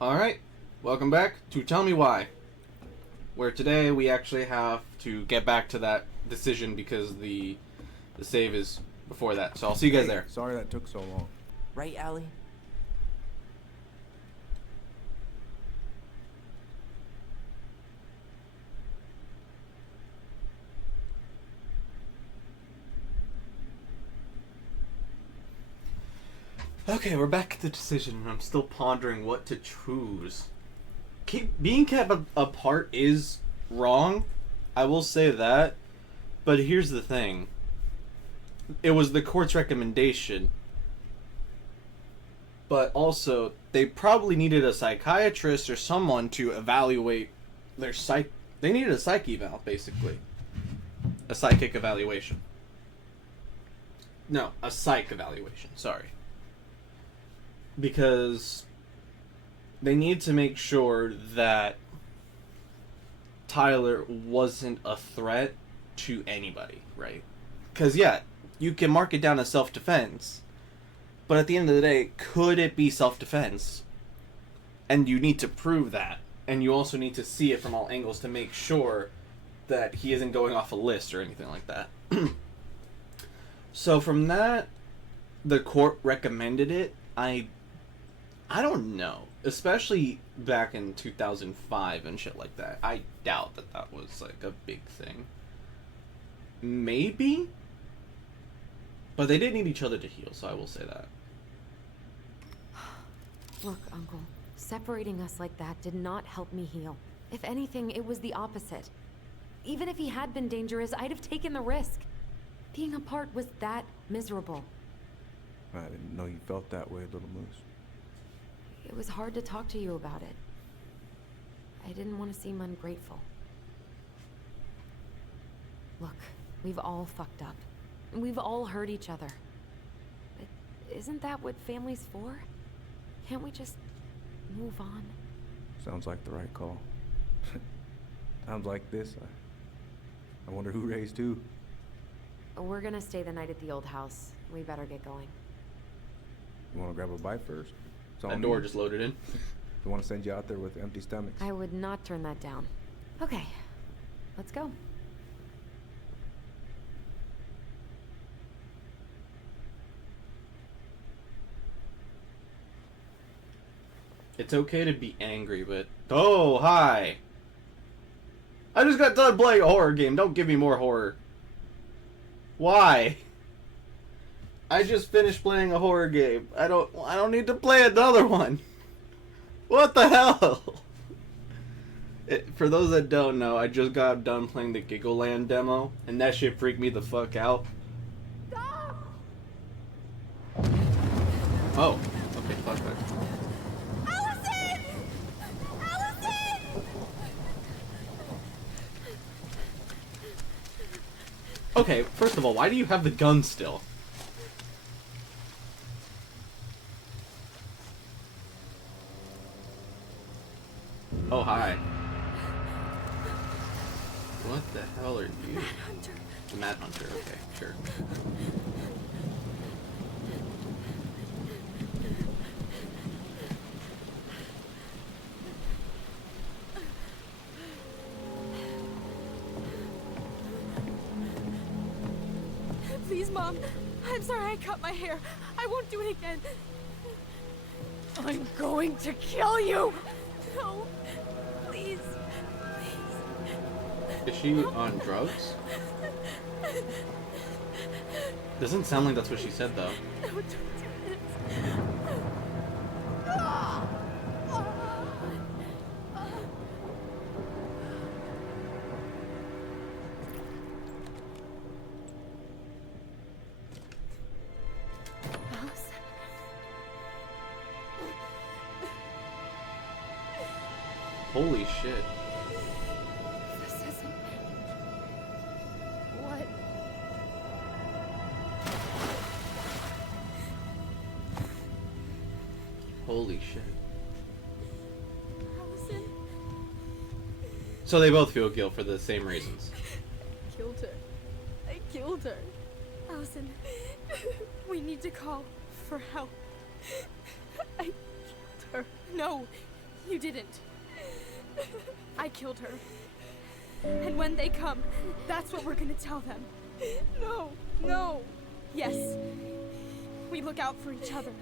Alright, welcome back to Tell Me Why, where today we actually have to get back to that decision because the save is before that. So I'll see you guys there. Sorry that took so long. Right, Allie? Okay, we're back at the decision, and I'm still pondering what to choose. Being kept apart is wrong, I will say that, but here's the thing. It was the court's recommendation, but also they probably needed a psychiatrist or someone to evaluate their psych. They needed a psych eval, basically. A psychic evaluation. No, a psych evaluation, sorry. Because they need to make sure that Tyler wasn't a threat to anybody, right? Because, yeah, you can mark it down as self-defense, but at the end of the day, could it be self-defense? And you need to prove that. And you also need to see it from all angles to make sure that he isn't going off a list or anything like that. So from that, the court recommended it. I don't know. Especially back in 2005 and shit like that. I doubt that was like a big thing. Maybe? But they did need each other to heal, so I will say that. Look, Uncle, separating us like that did not help me heal. If anything, it was the opposite. Even if he had been dangerous, I'd have taken the risk. Being apart was that miserable. I didn't know you felt that way, Little Moose. It was hard to talk to you about it. I didn't want to seem ungrateful. Look, we've all fucked up. We've all hurt each other. But isn't that what family's for? Can't we just move on? Sounds like the right call. Times like this, I wonder who raised who. We're gonna stay the night at the old house. We better get going. You want to grab a bite first? It's That on door me. just loaded in. Don't want to send you out there with empty stomachs. I would not turn that down. Okay, let's go. It's okay to be angry, but... Oh, hi! I just got done playing a horror game. Don't give me more horror. Why? I just finished playing a horror game. I don't need to play another one. What the hell? For those that don't know, I just got done playing the Giggle Land demo, and that shit freaked me the fuck out. Oh, okay, flashback. Allison! Allison! Okay, first of all, why do you have the gun still? Oh, hi. What the hell are you? Mad Hunter. The Mad Hunter, okay, sure. Please, Mom. I'm sorry I cut my hair. I won't do it again. I'm going to kill you! No. Please. Is she on drugs? Doesn't sound like that's what she said, though. No, don't do this. Allison. Holy shit. This isn't... What? Holy shit. Allison. So they both feel guilt for the same reasons. Killed her. I killed her. Allison, we need to call for help. I killed her. No, You didn't. I killed her. And when they come, that's what we're gonna tell them. No. No. Yes. We look out for each other.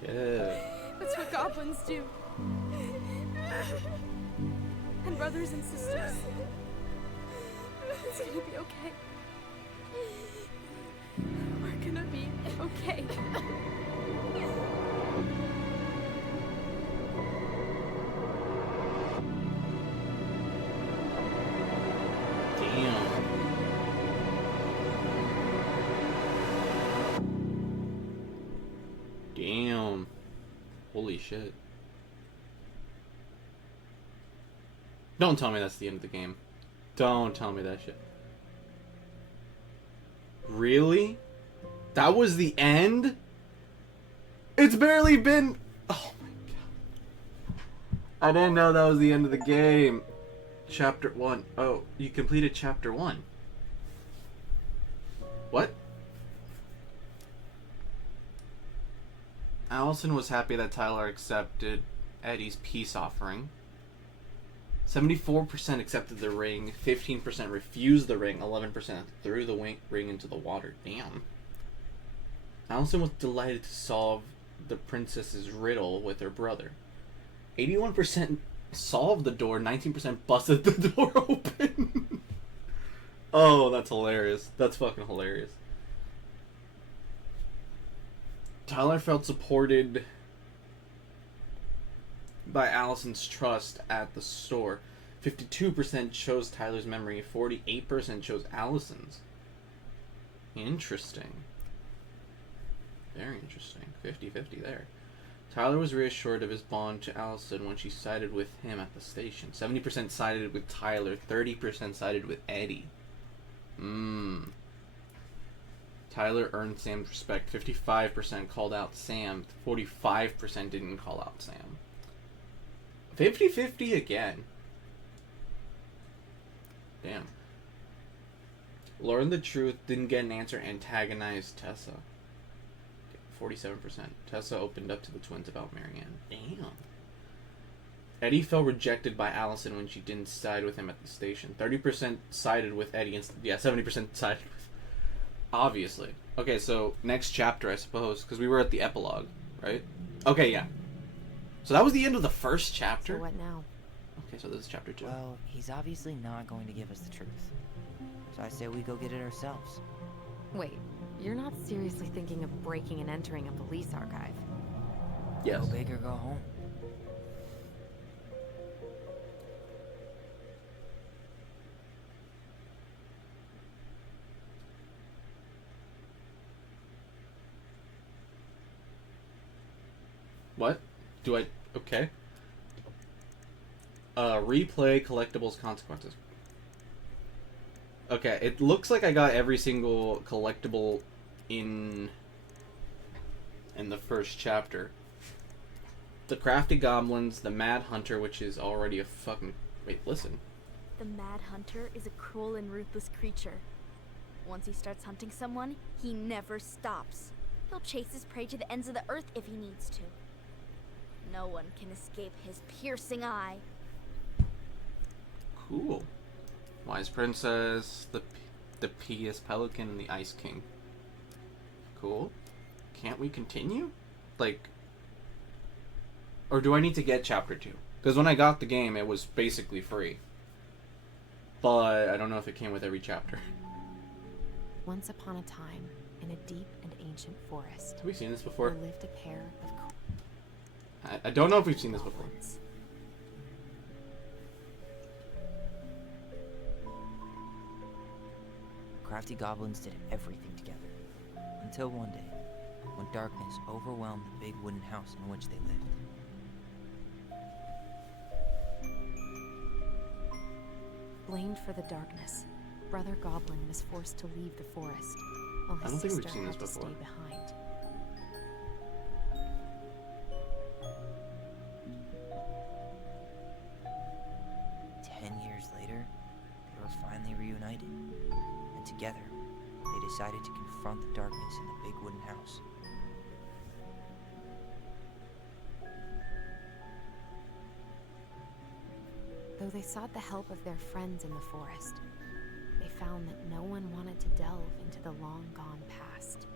Shit. That's what goblins do. And brothers and sisters. It's gonna be okay. We're gonna be okay. Damn. Damn. Holy shit. Don't tell me that's the end of the game. Don't tell me that shit. Really? That was the end? It's barely been... Oh my god. I didn't know that was the end of the game. Chapter 1. Oh, you completed chapter 1. What? Allison was happy that Tyler accepted Eddie's peace offering. 74% accepted the ring, 15% refused the ring, 11% threw the ring into the water. Damn. Allison was delighted to solve the princess's riddle with her brother. 81% solved the door, 19% busted the door open. Oh, that's hilarious. That's fucking hilarious. Tyler felt supported by Allison's trust at the store. 52% chose Tyler's memory, 48% chose Allison's. Interesting. Very interesting. 50-50 there. Tyler was reassured of his bond to Allison when she sided with him at the station. 70% sided with Tyler, 30% sided with Eddie. Tyler earned Sam's respect. 55% called out Sam, 45% didn't call out Sam. 50-50 again. Damn. Learned the truth, didn't get an answer, antagonized Tessa. 47%. Tessa opened up to the twins about Marianne. Damn. Eddie felt rejected by Allison when she didn't side with him at the station. 30% sided with Eddie, and 70% sided with... Obviously. Okay, so next chapter, I suppose, because we were at the epilogue, right? Okay, yeah. So that was the end of the first chapter? So what now? Okay, so this is chapter 2. Well, he's obviously not going to give us the truth. So I say we go get it ourselves. Wait, you're not seriously thinking of breaking and entering a police archive? Yes. Go big or go home. What? Do I... Okay. Replay collectibles consequences. Okay, it looks like I got every single collectible in the first chapter. The crafty goblins, the mad hunter, which is already a fucking... Wait, listen. The Mad Hunter is a cruel and ruthless creature. Once he starts hunting someone, he never stops. He'll chase his prey to the ends of the earth if he needs to. No one can escape his piercing eye. Cool. Wise Princess, the Pious Pelican, and the Ice King. Cool. Can't we continue? Like... Or do I need to get chapter 2? Because when I got the game, it was basically free. But I don't know if it came with every chapter. Once upon a time, in a deep and ancient forest, Have we seen this before? there lived a pair of I don't know if we've seen this before. goblins. Crafty goblins did everything together. Until one day, when darkness overwhelmed the big wooden house in which they lived. Blamed for the darkness, Brother Goblin was forced to leave the forest, while I his don't think we've sister seen had this to stay before. behind. Years later, they were finally reunited, and together, they decided to confront the darkness in the big wooden house. Though they sought the help of their friends in the forest, they found that no one wanted to delve into the long-gone past.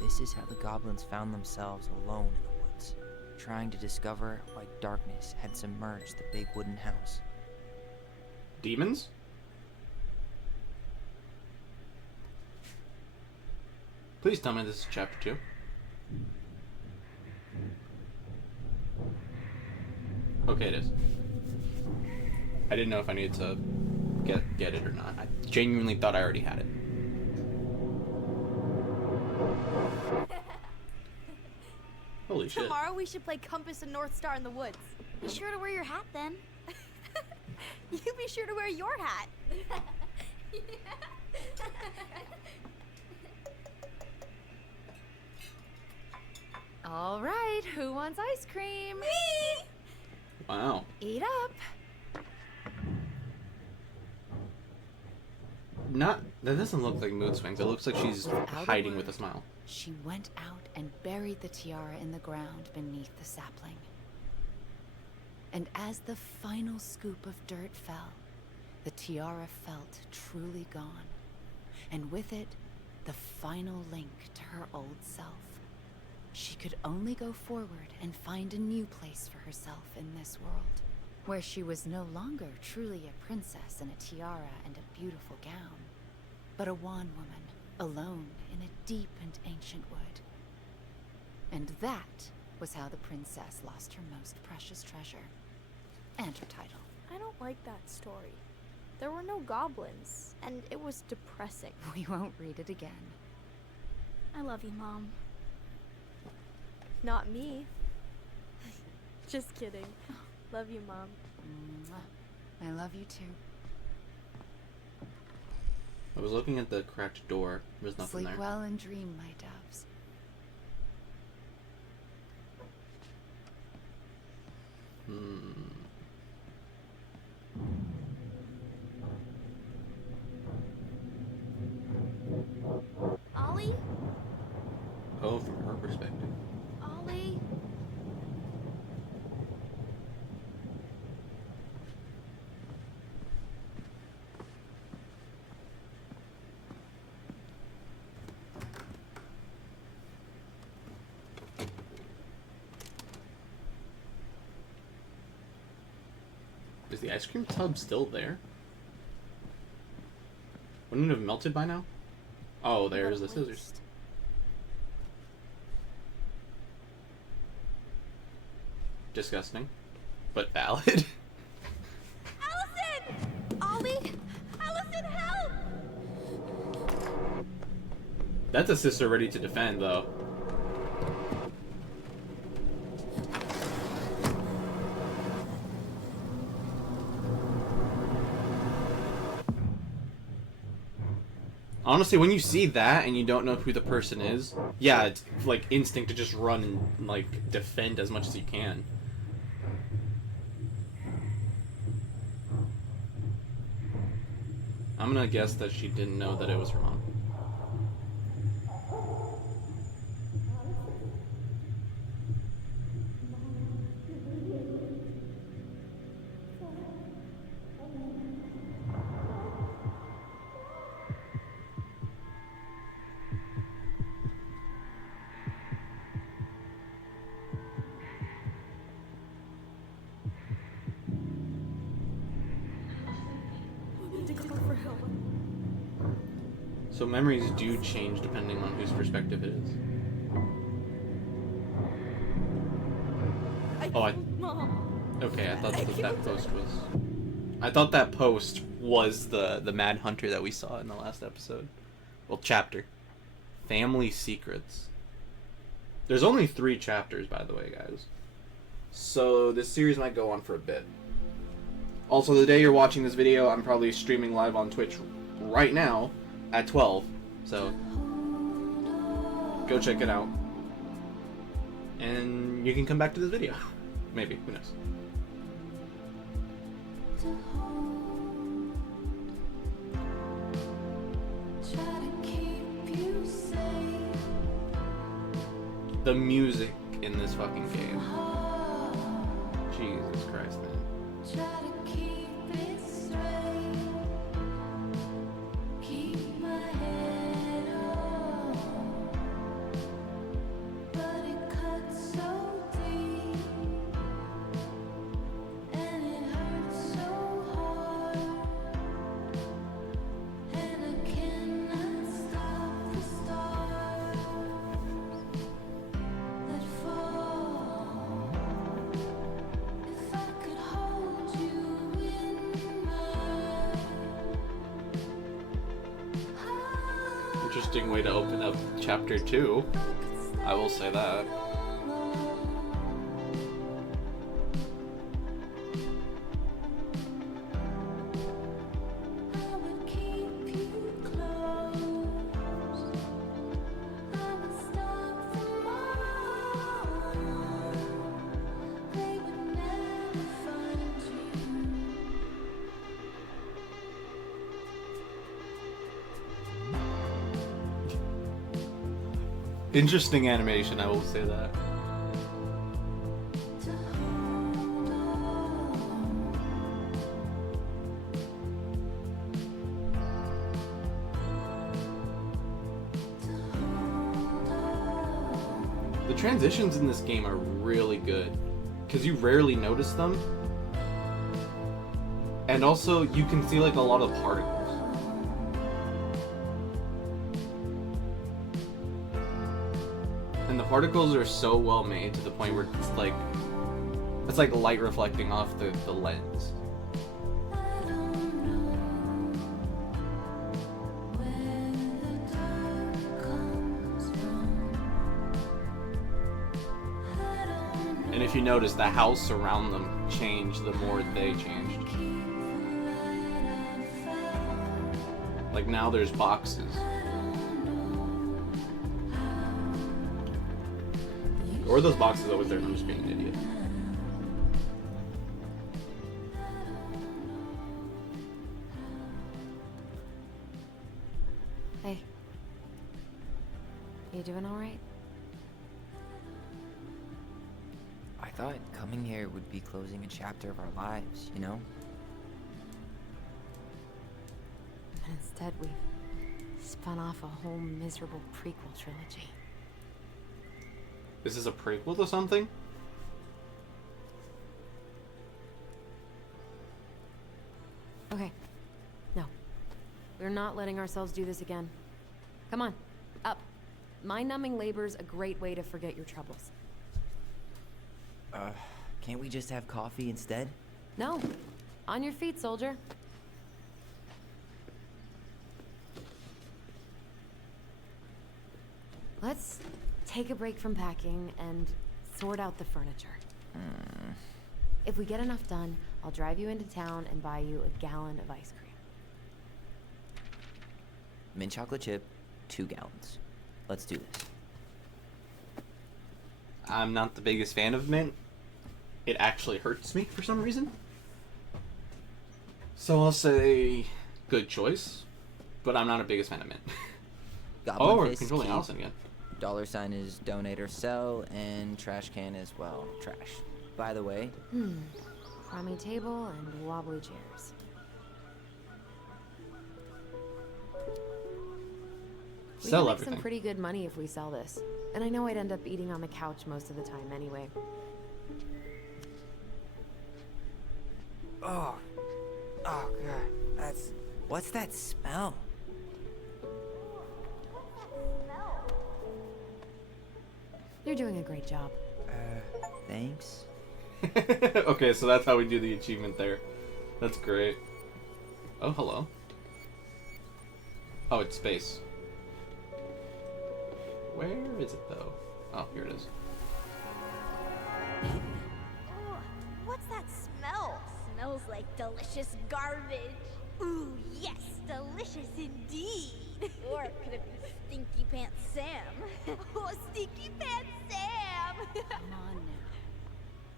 This is how the goblins found themselves alone in the woods, trying to discover why darkness had submerged the big wooden house. Demons? Please tell me this is chapter 2. Okay, it is. I didn't know if I needed to get it or not. I genuinely thought I already had it. Holy shit. Tomorrow we should play Compass and North Star in the woods. Be sure to wear your hat then. You be sure to wear your hat. All right, who wants ice cream? Me! Wow. Eat up. That doesn't look like mood swings. It looks like she's hiding with a smile. She went out and buried the tiara in the ground beneath the sapling. And as the final scoop of dirt fell, the tiara felt truly gone. And with it, the final link to her old self. She could only go forward and find a new place for herself in this world, where she was no longer truly a princess in a tiara and a beautiful gown, but a wan woman, alone in a deep and ancient wood. And that was how the princess lost her most precious treasure, and her title. I don't like that story. There were no goblins, and it was depressing. We won't read it again. I love you, Mom. Not me. Just kidding. Love you, Mom. Mwah. I love you too. I was looking at the cracked door. There's nothing Sleep there. well and dream, my doves. Ollie? Oh, from her perspective. Ollie? Is the ice cream tub still there? Wouldn't it have melted by now? Oh, there's the scissors. Disgusting, but valid. Allison! Ollie? Allison, help! That's a sister ready to defend, though. Honestly, when you see that and you don't know who the person is, yeah, it's like instinct to just run and like defend as much as you can. I'm gonna guess that she didn't know that it was her mom. To call for help. So memories do change depending on whose perspective it is. Mom. Okay, I thought that post was... I thought that post was the Mad Hunter that we saw in the last episode. Well, chapter. Family Secrets. There's only 3 chapters, by the way, guys. So this series might go on for a bit. Also, the day you're watching this video, I'm probably streaming live on Twitch right now at 12. So, go check it out. And you can come back to this video. Maybe, who knows. The music in this fucking game Jesus Christ, man. Try to keep it straight, keep my head on, but it cuts so deep, and it hurts so hard, and I cannot stop the stars that fall. If I could hold you in my Interesting way to open up chapter 2. I will say that. I would keep you close. I would stop them all. They would never find you. Interesting animation, I will say that. To hold on. To hold on. The transitions in this game are really good because you rarely notice them, and also you can see like a lot of particles. And the particles are so well made to the point where it's like light reflecting off the lens. I don't know where the dark comes from. I don't know. And if you notice, the house around them changed the more they changed. Keep the light I found. Like now there's boxes. Or are those boxes always there and I'm just being an idiot? Hey. You doing alright? I thought coming here would be closing a chapter of our lives, you know? And instead, we've spun off a whole miserable prequel trilogy. Is this a prequel to something? Okay. No. We're not letting ourselves do this again. Come on. Up. Mind-numbing labor's a great way to forget your troubles. Can't we just have coffee instead? No. On your feet, soldier. Let's take a break from packing and sort out the furniture. If we get enough done, I'll drive you into town and buy you a gallon of ice cream. Mint chocolate chip, 2 gallons. Let's do this. I'm not the biggest fan of mint. It actually hurts me for some reason. So I'll say good choice, but I'm not a biggest fan of mint. Goblin Oh, we're Fist, controlling keep. Allison again. $sign is donate or sell, and trash can is, well, trash. By the way, Crummy table and wobbly chairs. We Sell can make everything. some pretty good money if we sell this. And I know I'd end up eating on the couch most of the time anyway. oh god, what's that smell? You're doing a great job. Thanks. Okay, so that's how we do the achievement there. That's great. Oh, hello. Oh, it's space. Where is it, though? Oh, here it is. Ugh, what's that smell? Smells like delicious garbage. Ooh, yes, delicious indeed. Or could it be Stinky Pants Sam? Oh, Stinky Pants Sam! Come on now.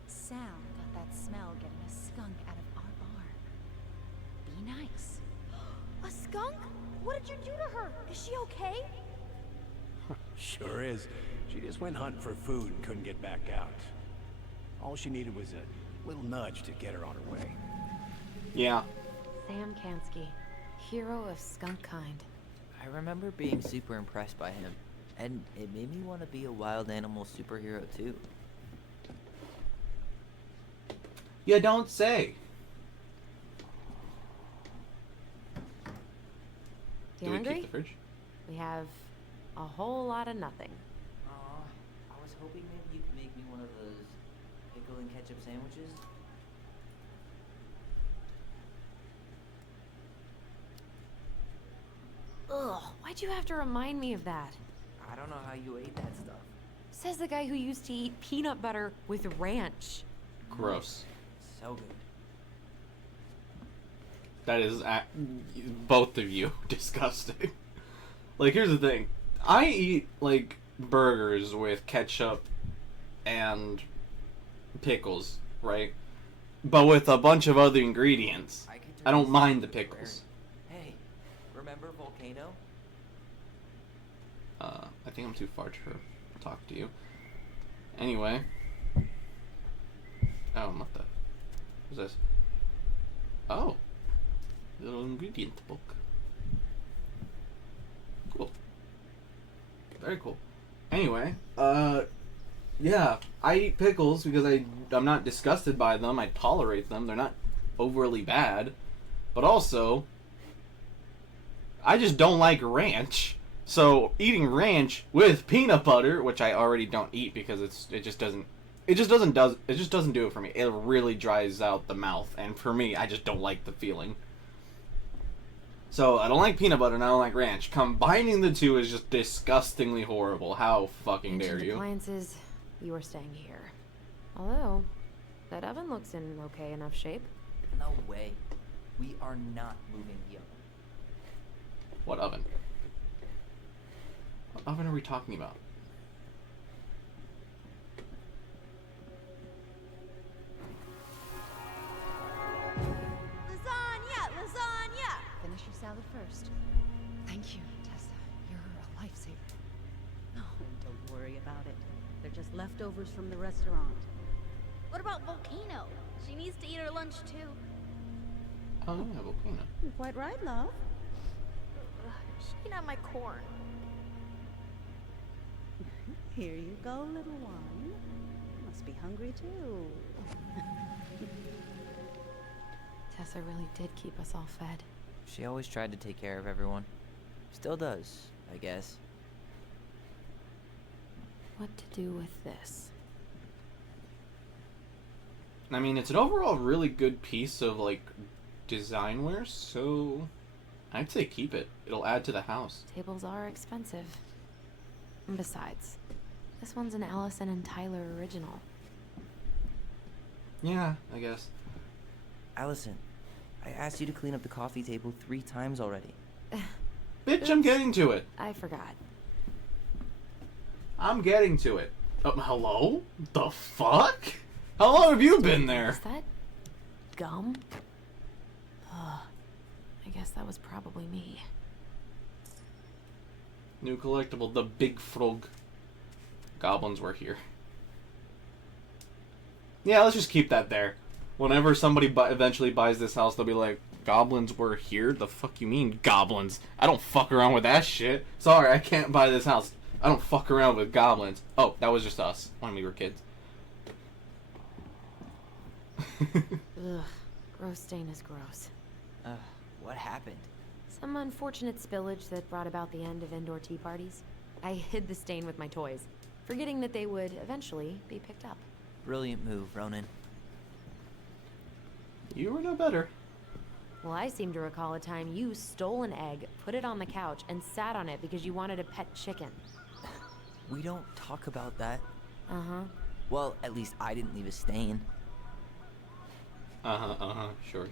Sam got that smell getting a skunk out of our barn. Be nice. A skunk? What did you do to her? Is she okay? Sure is. She just went hunting for food and couldn't get back out. All she needed was a Little nudge to get her on her way. Yeah. Sam Kansky, hero of skunk kind. I remember being super impressed by him, and it made me want to be a wild animal superhero too. You don't say. You Do we hungry? keep the fridge? We have a whole lot of nothing. I was hoping maybe you'd make me one of those pickle and ketchup sandwiches. Ugh, why'd you have to remind me of that? I don't know how you ate that stuff. Says the guy who used to eat peanut butter with ranch. Gross. So good. That is, both of you, disgusting. Like, here's the thing. I eat, like, burgers with ketchup and pickles, right? But with a bunch of other ingredients. I don't mind the pickles. Hey, remember Volcano? I think I'm too far to talk to you. Anyway. Oh, what the... What's this? Oh. Little ingredient book. Cool. Very cool. Anyway, yeah, I eat pickles because I'm not disgusted by them. I tolerate them. They're not overly bad. But also, I just don't like ranch. So eating ranch with peanut butter, which I already don't eat because it just doesn't do it for me. It really dries out the mouth, and for me, I just don't like the feeling. So I don't like peanut butter and I don't like ranch. Combining the two is just disgustingly horrible. How fucking dare you? Appliances, you are staying here. Although, that oven looks in okay enough shape. No way. We are not moving the oven. What oven? What oven are we talking about? Lasagna! Lasagna! Finish your salad first. Thank you, Tessa. You're a lifesaver. No, don't worry about it. They're just leftovers from the restaurant. What about Volcano? She needs to eat her lunch too. Oh, yeah, volcano. You're quite right, love. She can have my corn. Here you go, little one. Must be hungry too. Tessa really did keep us all fed. She always tried to take care of everyone. Still does, I guess. What to do with this? I mean, it's an overall really good piece of, like, designware, so I'd say keep it. It'll add to the house. Tables are expensive. And besides, this one's an Allison and Tyler original. Yeah, I guess. Allison, I asked you to clean up the coffee table 3 times already. Bitch, I'm getting to it. I forgot. I'm getting to it. Hello? The fuck? How long have you been there? Is that gum? Ugh. I guess that was probably me. New collectible, the Big Frog. Goblins were here. Yeah, let's just keep that there. Whenever somebody eventually buys this house, they'll be like, goblins were here? The fuck you mean, goblins? I don't fuck around with that shit. Sorry, I can't buy this house. I don't fuck around with goblins. Oh, that was just us when we were kids. Ugh. Gross stain is gross. What happened? Some unfortunate spillage that brought about the end of indoor tea parties. I hid the stain with my toys, forgetting that they would eventually be picked up. Brilliant move, Ronan. You were no better. Well, I seem to recall a time you stole an egg, put it on the couch, and sat on it because you wanted a pet chicken. We don't talk about that. Uh-huh. Well, at least I didn't leave a stain. Sure.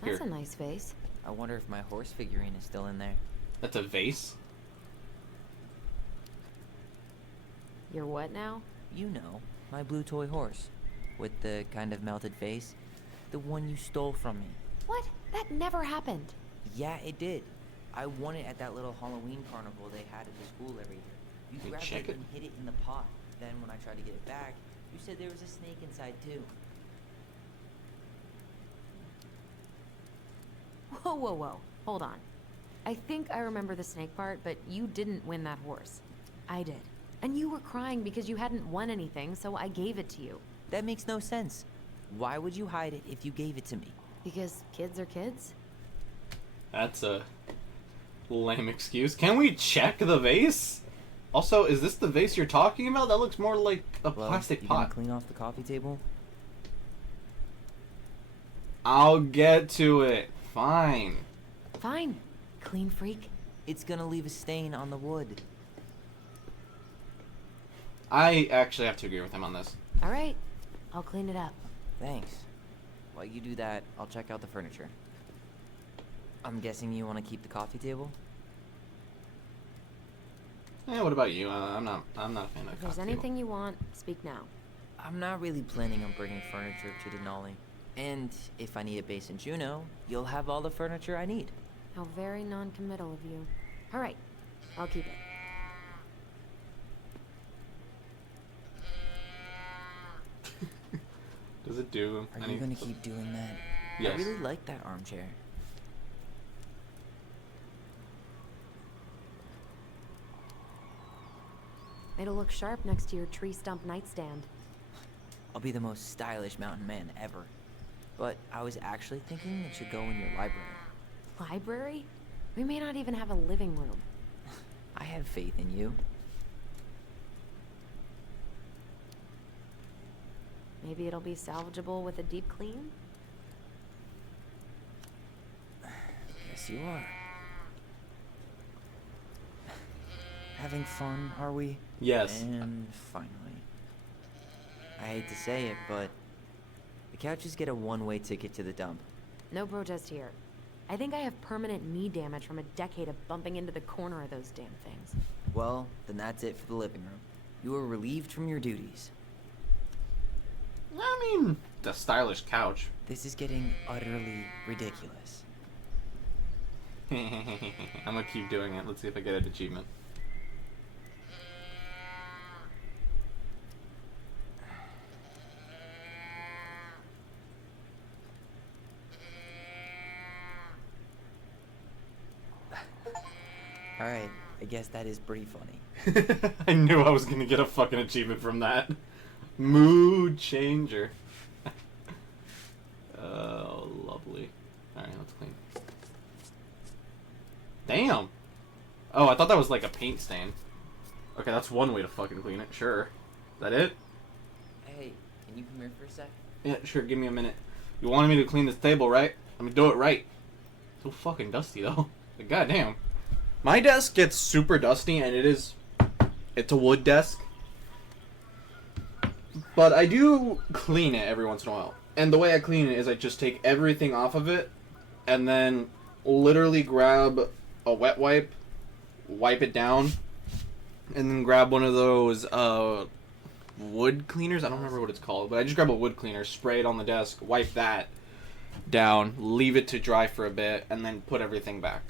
That's a nice vase. I wonder if my horse figurine is still in there. That's a vase? You're what now? You know, my blue toy horse. With the kind of melted face. The one you stole from me. What? That never happened. Yeah, it did. I won it at that little Halloween carnival they had at the school every year. You grabbed check it it. and hid it in the pot. Then when I tried to get it back, You said there was a snake inside, too. Whoa, whoa, whoa. Hold on. I think I remember the snake part, but you didn't win that horse. I did. And you were crying because you hadn't won anything, so I gave it to you. That makes no sense. Why would you hide it if you gave it to me? Because kids are kids? That's a lame excuse. Can we check the vase? Also, is this the vase you're talking about? That looks more like a Well, plastic you pot. gonna clean off the coffee table? I'll get to it. Fine. Fine. Clean freak. It's gonna leave a stain on the wood. I actually have to agree with him on this. All right. I'll clean it up. Thanks. While you do that, I'll check out the furniture. I'm guessing you want to keep the coffee table? What about you? I'm not a fan of If there's coffee table. anything you want, speak now. I'm not really planning on bringing furniture to Denali. And if I need a base in Juneau, you'll have all the furniture I need. How very non-committal of you. All right. I'll keep it. Does it do Are any... you gonna keep doing that? Yes. I really like that armchair. It'll look sharp next to your tree stump nightstand. I'll be the most stylish mountain man ever. But I was actually thinking it should go in your library. Library? We may not even have a living room. I have faith in you. Maybe it'll be salvageable with a deep clean? Yes, you are. Having fun, are we? Yes. And finally. I hate to say it, but the couches get a one-way ticket to the dump. No protest here. I think I have permanent knee damage from a decade of bumping into the corner of those damn things. Well, then that's it for the living room. You are relieved from your duties. I mean, the stylish couch. This is getting utterly ridiculous. I'm gonna keep doing it. Let's see if I get an achievement. Alright, I guess that is pretty funny. I knew I was gonna get a fucking achievement from that. Mood changer. Oh, lovely. Alright, let's clean. Damn! Oh, I thought that was like a paint stain. Okay, that's one way to fucking clean it, sure. Is that it? Hey, can you come here for a sec? Yeah, sure, give me a minute. You wanted me to clean this table, right? Let me do it right. So fucking dusty, though. Like, goddamn. My desk gets super dusty, and it's a wood desk. But I do clean it every once in a while. And the way I clean it is I just take everything off of it, and then literally grab a wet wipe, wipe it down, and then grab one of those wood cleaners. I don't remember what it's called, but I just grab a wood cleaner, spray it on the desk, wipe that down, leave it to dry for a bit, and then put everything back.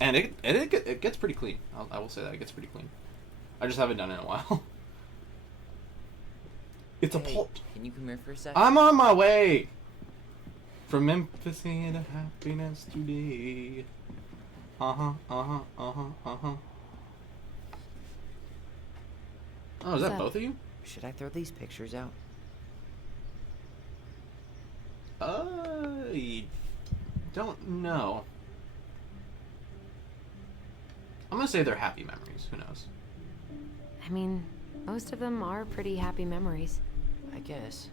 And it gets pretty clean. I will say that it gets pretty clean. I just haven't done it in a while. It's a Hey, pot. can you come here for a sec? I'm on my way. From Memphis into happiness today. Uh-huh. Oh, is What's that up? both of you? Should I throw these pictures out? I don't know. I'm gonna say they're happy memories. Who knows? I mean, most of them are pretty happy memories. I guess.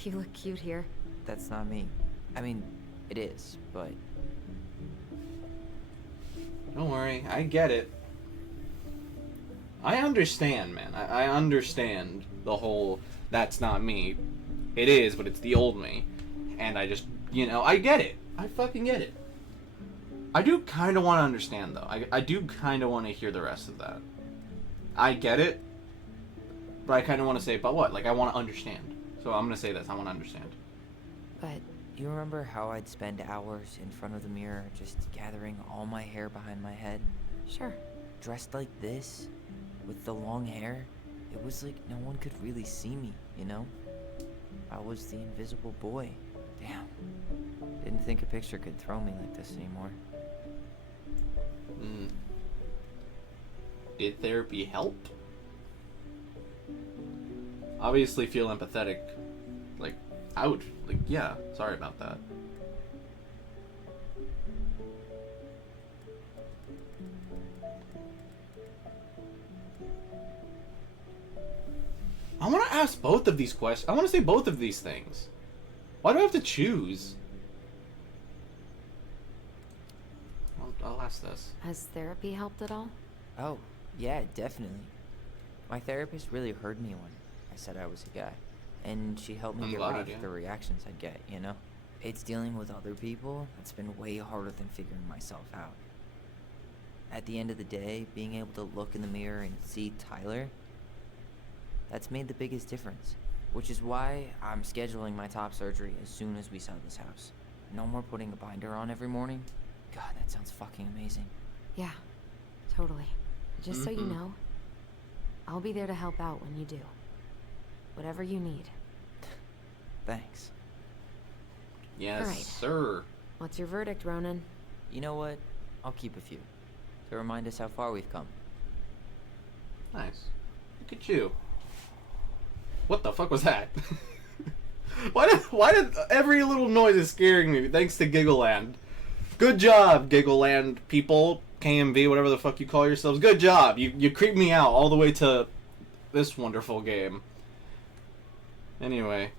You look cute here. That's not me. I mean, it is, but Don't worry, I get it. I understand, man. I understand the whole that's not me. It is, but it's the old me. And I just, I get it. I fucking get it. I do kind of want to understand, though. I do kind of want to hear the rest of that. I get it, but I kind of want to say, but what? Like, I want to understand. So I'm going to say this. I want to understand. But you remember how I'd spend hours in front of the mirror just gathering all my hair behind my head? sure. Dressed like this? With the long hair? It was like no one could really see me, you know? I was the invisible boy. Damn. Didn't think a picture could throw me like this anymore. Did therapy help? Obviously feel empathetic. Like, I would, like, yeah, sorry about that. I want to ask both of these questions. I want to say both of these things. Why do I have to choose? I'll ask this. Has therapy helped at all? Oh, yeah, definitely. My therapist really heard me when I said I was a guy. And she helped me I'm get glad, rid yeah. of the reactions I'd get, you know? It's dealing with other people that's been way harder than figuring myself out. At the end of the day, being able to look in the mirror and see Tyler, that's made the biggest difference. Which is why I'm scheduling my top surgery as soon as we sell this house. No more putting a binder on every morning. God, that sounds fucking amazing. Yeah, totally. Just so you know, I'll be there to help out when you do. Whatever you need. Thanks. Yes, All right. sir. What's your verdict, Ronan? You know what? I'll keep a few. To remind us how far we've come. Nice. Look at you. What the fuck was that? Why did every little noise is scaring me? Thanks to Giggleland. Good job, Giggleland people. KMV, whatever the fuck you call yourselves. Good job. You creeped me out all the way to this wonderful game. Anyway,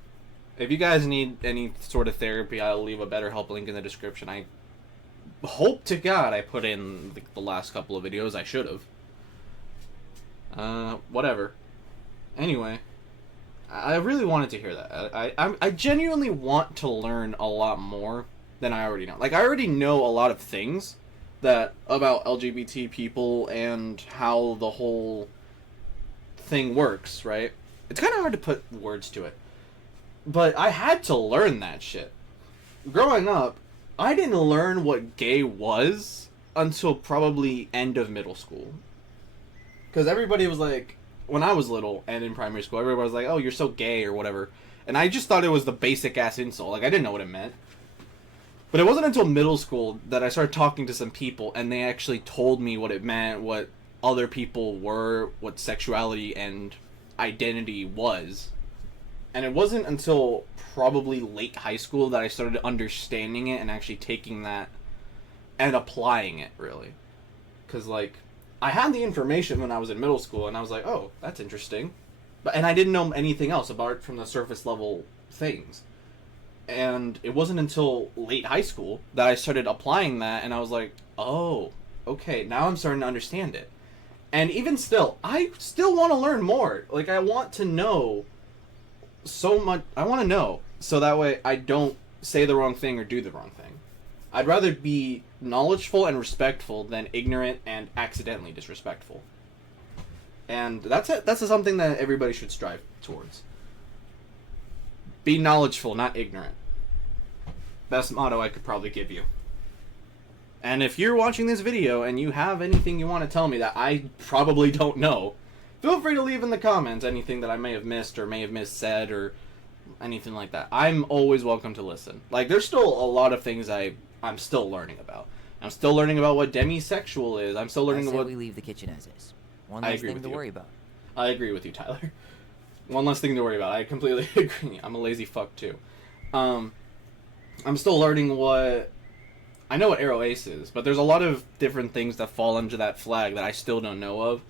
if you guys need any sort of therapy, I'll leave a BetterHelp link in the description. I hope to God I put in the last couple of videos. I should have. Whatever. Anyway, I really wanted to hear that. I genuinely want to learn a lot more than I already know. Like, I already know a lot of things that about LGBT people and how the whole thing works, right? It's kind of hard to put words to it. But I had to learn that shit. Growing up, I didn't learn what gay was until probably end of middle school. Because everybody was like, when I was little and in primary school, everybody was like, oh, you're so gay or whatever. And I just thought it was the basic ass insult. Like, I didn't know what it meant. But it wasn't until middle school that I started talking to some people and they actually told me what it meant, what other people were, what sexuality and identity was. And it wasn't until probably late high school that I started understanding it and actually taking that and applying it, really. Because, like, I had the information when I was in middle school and I was like, oh, that's interesting. And I didn't know anything else about it from the surface level things. And it wasn't until late high school that I started applying that and I was like, oh, okay, now I'm starting to understand it. And even still, I still want to learn more. Like, I want to know so much. I want to know so that way I don't say the wrong thing or do the wrong thing. I'd rather be knowledgeful and respectful than ignorant and accidentally disrespectful. And that's something that everybody should strive towards. Be knowledgeful, not ignorant. Best motto I could probably give you. And if you're watching this video and you have anything you want to tell me that I probably don't know, feel free to leave in the comments anything that I may have missed or may have missaid or anything like that. I'm always welcome to listen. Like, there's still a lot of things I'm still learning about. I'm still learning about what demisexual is. I'm still learning I say about... we leave the kitchen as is. One I less agree thing with to you. worry about. I agree with you, Tyler. One less thing to worry about. I completely agree. I'm a lazy fuck, too. I'm still learning what... I know what Arrow Ace is, but there's a lot of different things that fall under that flag that I still don't know of.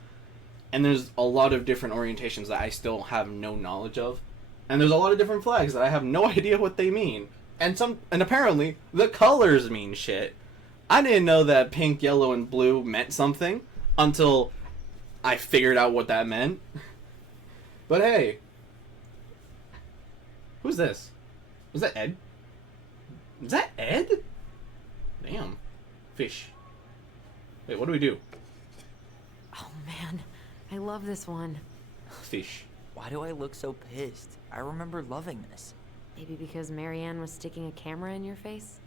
And there's a lot of different orientations that I still have no knowledge of. And there's a lot of different flags that I have no idea what they mean. And apparently, the colors mean shit. I didn't know that pink, yellow, and blue meant something until I figured out what that meant. But hey. Who's this? Was that Ed? Is that Ed? Damn. Fish. Wait, what do we do? Oh man, I love this one. Fish. Why do I look so pissed? I remember loving this. Maybe because Marianne was sticking a camera in your face?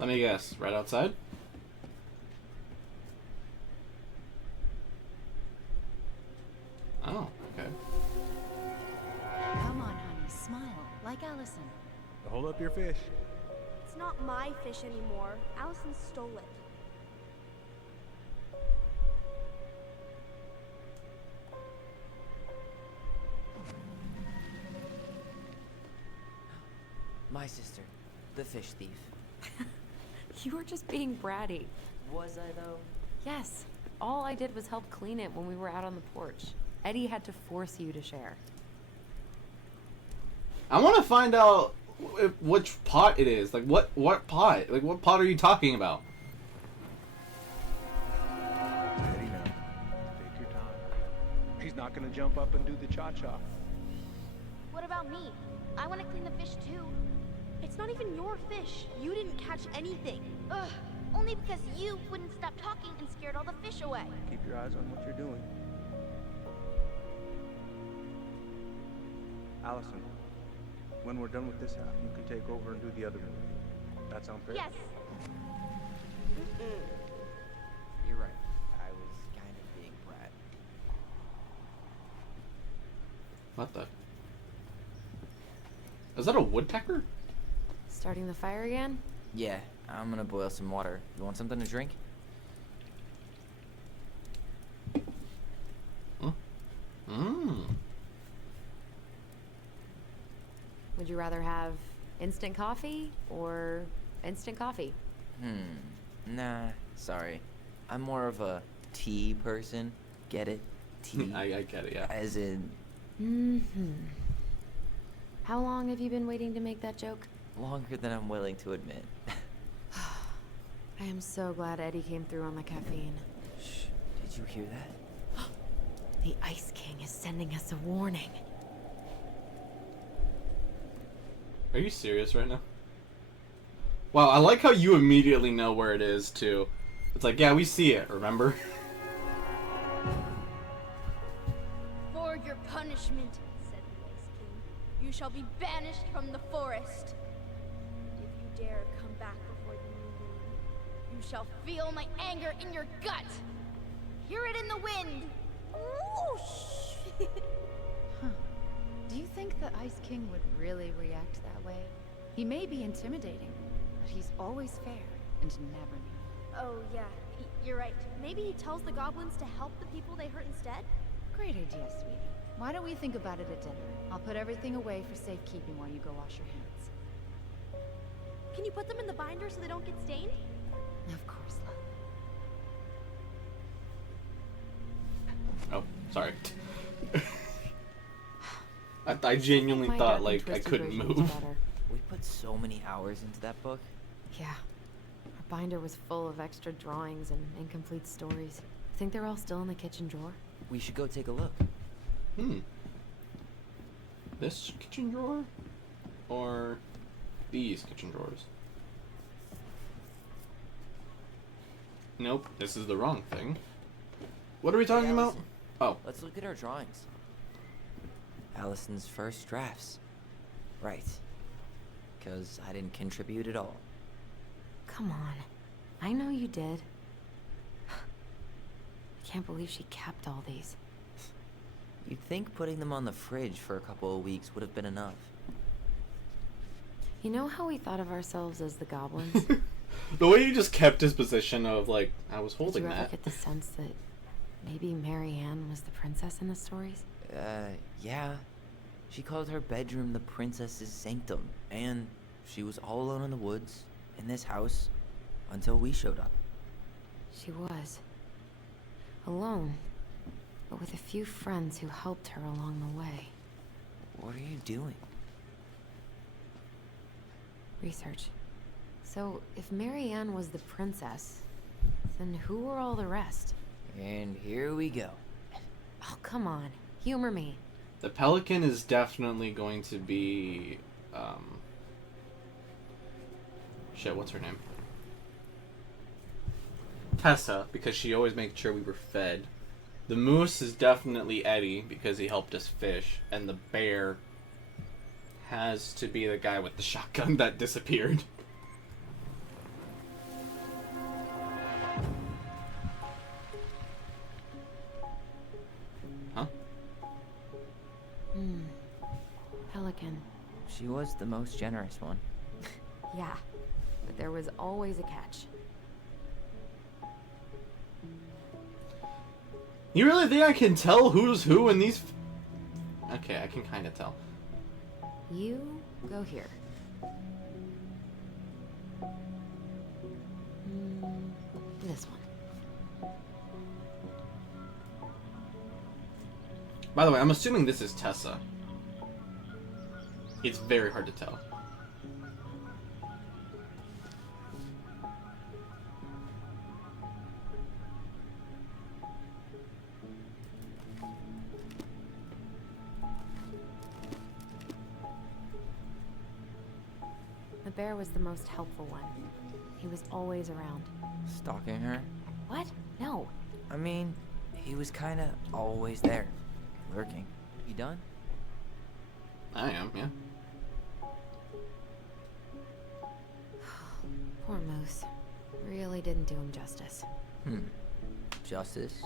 Let me guess. Right outside? Okay. Come on, honey, smile, like Allison. Hold up your fish. It's not my fish anymore. Allison stole it. My sister, the fish thief. You were just being bratty. Was I though? Yes. All I did was help clean it when we were out on the porch. Eddie had to force you to share. I want to find out which pot it is. Like, what pot? Like, what pot are you talking about? Steady now. Take your time. He's not gonna jump up and do the cha-cha. What about me? I want to clean the fish too. It's not even your fish. You didn't catch anything. Ugh, only because you wouldn't stop talking and scared all the fish away. Keep your eyes on what you're doing. Allison, when we're done with this half, you can take over and do the other one. That sound fair? Yes. You're right. I was kind of being brat. What the? Is that a woodpecker? Starting the fire again? Yeah, I'm gonna boil some water. You want something to drink? Mmm. Would you rather have instant coffee or instant coffee? Nah, sorry. I'm more of a tea person. Get it? Tea. I get it, yeah. As in, How long have you been waiting to make that joke? longer than I'm willing to admit. I am so glad Eddie came through on the caffeine. Shh, did you hear that? The Ice King is sending us a warning. Are you serious right now? Wow, I like how you immediately know where it is, too. It's like, yeah, we see it, remember? For your punishment, said the Ice King, you shall be banished from the forest. And if you dare come back before the new moon, you shall feel my anger in your gut. Hear it in the wind. Whoosh! Huh. Do you think the Ice King would really react that way? He may be intimidating, but he's always fair and never mean. Oh, yeah, you're right. Maybe he tells the goblins to help the people they hurt instead? Great idea, sweetie. Why don't we think about it at dinner? I'll put everything away for safekeeping while you go wash your hands. Can you put them in the binder so they don't get stained? Of course, love. Oh, sorry. I genuinely My thought, dark and like, I twisted couldn't version was move. better. We put so many hours into that book. Yeah. Our binder was full of extra drawings and incomplete stories. Think they're all still in the kitchen drawer? We should go take a look. This kitchen drawer? Or these kitchen drawers? Nope, this is the wrong thing. What are we talking Hey, about? Allison. Oh, Let's look at our drawings. Allison's first drafts. Right. Because I didn't contribute at all. Come on. I know you did. I can't believe she kept all these. You'd think putting them on the fridge for a couple of weeks would have been enough. You know how we thought of ourselves as the goblins? the way you just kept his position of, like, I was Did holding you ever that. get the sense that maybe Mary Ann was the princess in the stories? Yeah. She called her bedroom the princess's sanctum, and she was all alone in the woods, in this house, until we showed up. She was. Alone. But with a few friends who helped her along the way. What are you doing? Research. So, if Mary Ann was the princess, then who were all the rest? And here we go. Oh, come on. Humor me. The pelican is definitely going to be, shit, what's her name? Tessa, because she always made sure we were fed. The moose is definitely Eddie, because he helped us fish. And the bear has to be the guy with the shotgun that disappeared. Huh? She was the most generous one. Yeah, but there was always a catch. You really think I can tell who's who in these? Okay, I can kind of tell. You go here. This one. By the way, I'm assuming this is Tessa. It's very hard to tell. The bear was the most helpful one. He was always around. Stalking her? What? No. I mean, he was kinda always there. Lurking. You done? I am, yeah. Poor Moose. Really didn't do him justice. Justice?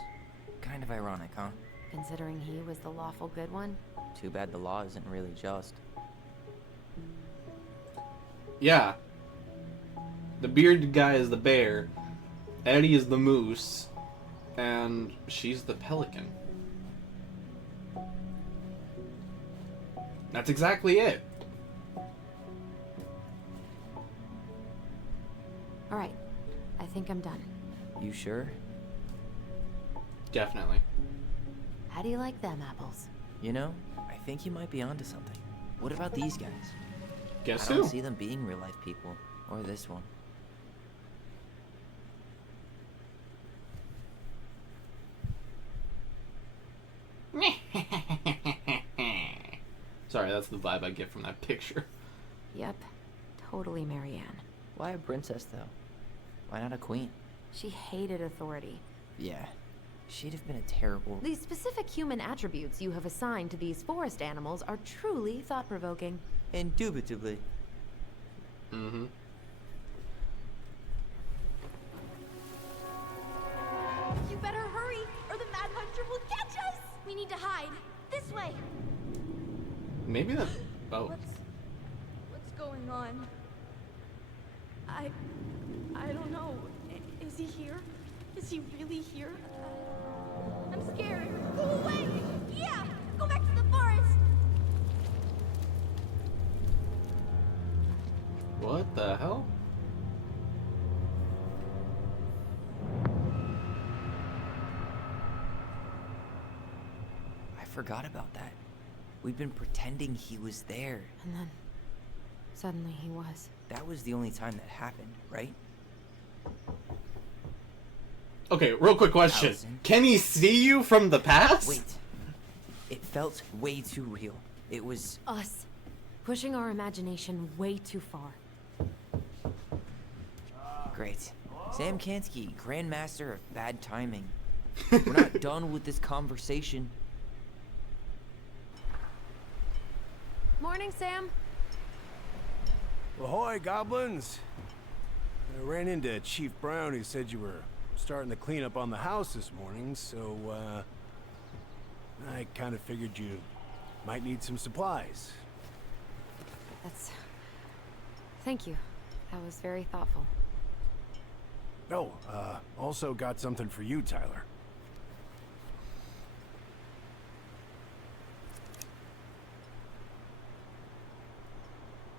Kind of ironic, huh? Considering he was the lawful good one. Too bad the law isn't really just. Yeah. The bearded guy is the bear. Eddie is the moose. And she's the pelican. That's exactly it. Alright. I think I'm done. You sure? Definitely. How do you like them apples? You know, I think you might be onto something. What about these guys? Guess I don't who? see them being real life people. Or this one. Sorry, that's the vibe I get from that picture. Yep. Totally Marianne. Why a princess, though? Why not a queen? She hated authority. Yeah. She'd have been a terrible... The specific human attributes you have assigned to these forest animals are truly thought-provoking. Indubitably. Mm-hmm. You better hurry, or the Mad Hunter will catch us! We need to hide. This way. Maybe the... Oh. What's going on? I don't know. Is he here? Is he really here? I'm scared. Go away! Yeah! Go back to the forest! What the hell? I forgot about that. We'd been pretending he was there. And then, suddenly he was. That was the only time that happened, right? Okay, real quick question. Allison? Can he see you from the past? Wait. It felt way too real. It was... Us. Pushing our imagination way too far. great. Sam Kansky, Grandmaster of Bad Timing. We're not done with this conversation. Morning, Sam. Ahoy, goblins! I ran into Chief Brown, who said you were starting the cleanup on the house this morning, so, I kind of figured you might need some supplies. Thank you. That was very thoughtful. Oh, also got something for you, Tyler.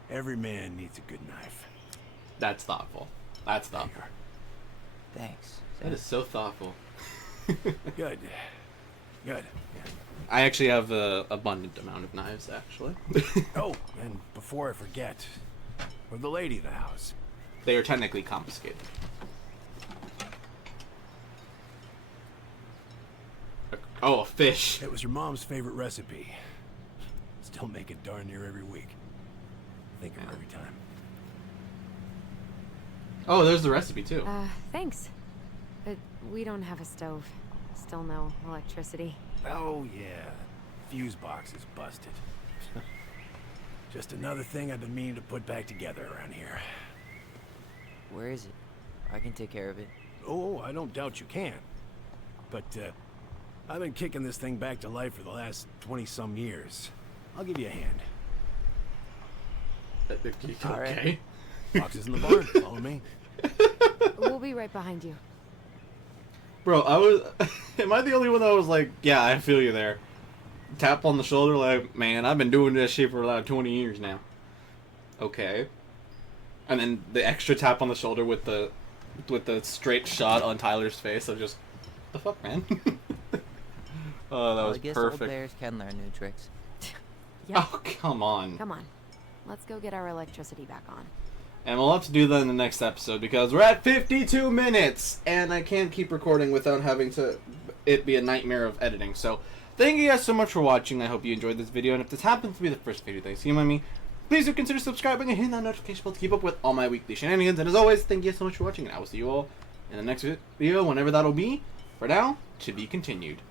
Every man needs a good knife. That's thoughtful. That's thoughtful. Thanks. That is so thoughtful. Good. Good. I actually have an abundant amount of knives, actually. Oh, and before I forget, we're the lady of the house. They are technically confiscated. Oh, a fish. It was your mom's favorite recipe. Still make it darn near every week. Think of her every time. Oh, there's the recipe, too. Thanks. But we don't have a stove. Still no electricity. Oh, yeah. Fuse box is busted. Just another thing I've been meaning to put back together around here. Where is it? I can take care of it. Oh, I don't doubt you can. But, I've been kicking this thing back to life for the last 20-some years. I'll give you a hand. All right. Okay. Fox is in the barn. Follow me. We'll be right behind you. Bro, I was... Am I the only one that was like, yeah, I feel you there? Tap on the shoulder like, man, I've been doing this shit for like 20 years now. Okay. And then the extra tap on the shoulder with the straight shot on Tyler's face of just, the fuck, man? Oh, that Well, was I guess perfect. old bears can learn new tricks. Yep. Oh, come on. Come on. Let's go get our electricity back on. And we'll have to do that in the next episode because we're at 52 minutes and I can't keep recording without having it be a nightmare of editing. So, thank you guys so much for watching. I hope you enjoyed this video. And if this happens to be the first video that you see by me, please do consider subscribing and hitting that notification bell to keep up with all my weekly shenanigans. And as always, thank you so much for watching. And I will see you all in the next video, whenever that'll be. For now, to be continued.